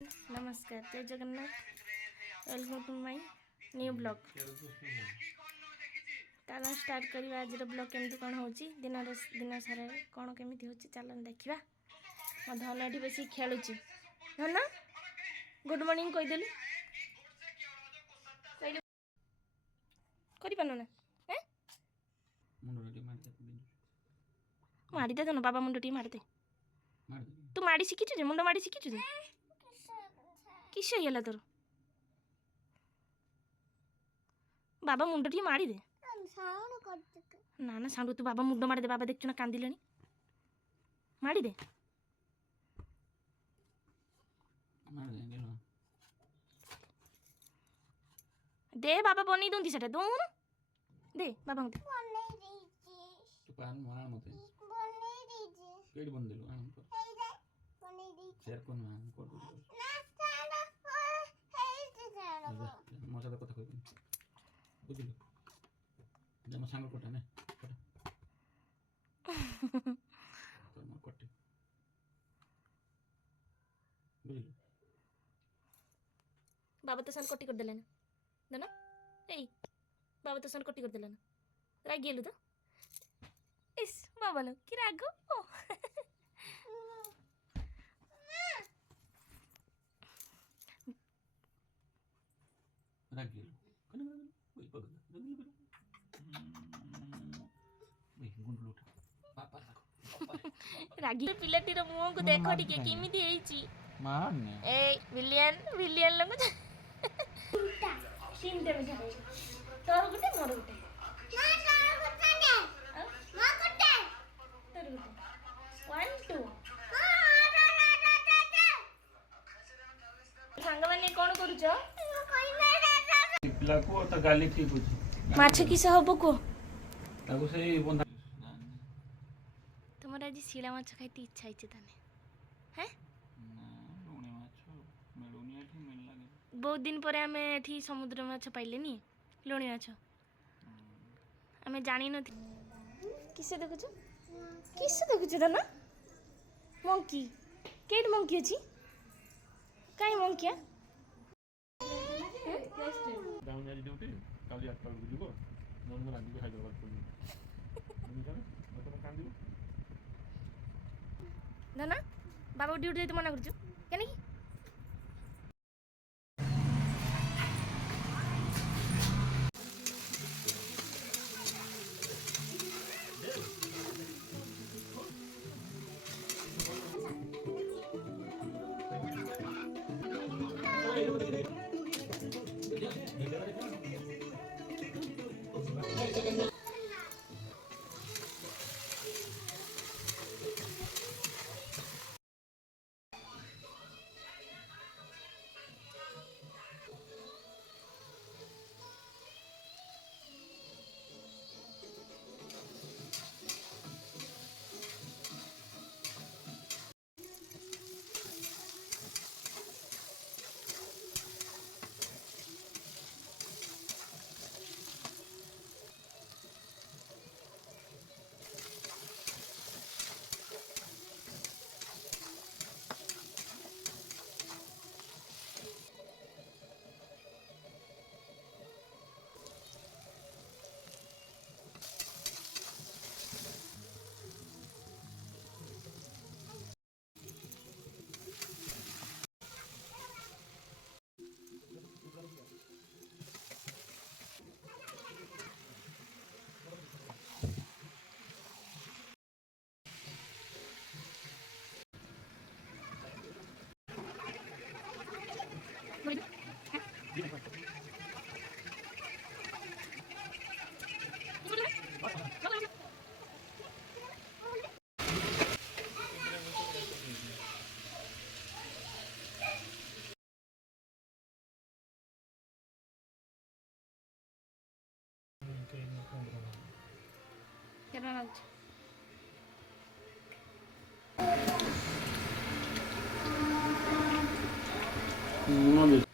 नमस्कार जय Jagannath welcome to my new blog चलो स्टार्ट करवा आज ब्लॉग केमती कौन हो दिन सारा कौन केमी हो चल देखा मो धन ये बेस खेलुची धन गुड मॉर्निंग कहीदेलु करना मारिदे धन बाबा मुंड टी मारिदे तू माड़ी शिखी मुंड माड़ी शिखी किस होगा तोर बाबा मुंड टी माड़ी दे ना ना साउंड तू बाबा मुंड मारी दे बाबा देखु ना कांदिले माड़ी दे दे बाबा बनी दूंगी सेटा दून दे बाबा मते तो पान मार मते पेट बंद दिलो आन को शेयर कोन आन को मो साथ कथा कहि बुझिलो जे मो सांग कोटा ने तो मो कोटी बुझिलो बाबा तो सन कोटी कर देले ना ना ए बाबा तो सन कोटी कर देले ना राग गेलु तो इस बाबा लो कि रागो ओ राग गेलो कने ओई पग जल्दी करो ओई गुंडलो पापा देखो रागी पिलाटीर मुंह को देखो टिके केमिति हेची मार ने ए विलियन विलियन लंग उल्टा तीन दे बजा तोर गुटे मोर गुटे ना तोर गुटे ने मोर गुटे तोर गुटे 1 2 सांग माने कोन करूछ पिला को त गाली ठीक होची माछ किस हबो को ताको से बंदा तुमर आज शिला माछ खाइते इच्छा हिचे तने हैं लुणी माछ मेलुनी एठी मिल लागे बहुत दिन पर आमे एठी समुद्र माछ पाइले नी लुणी माछ आमे जानि नथि किसे देखुछ दना मंकी केट मंकी अछि काई मंकिया डाउन आज ड्यूटी काली आठ पाल बुझिबो नन रांदी के हैदराबाद पड़ी बुझिला तो कांदिबो धना बाबा ड्यूटी जाइते मना करछु केने की केना लाग No,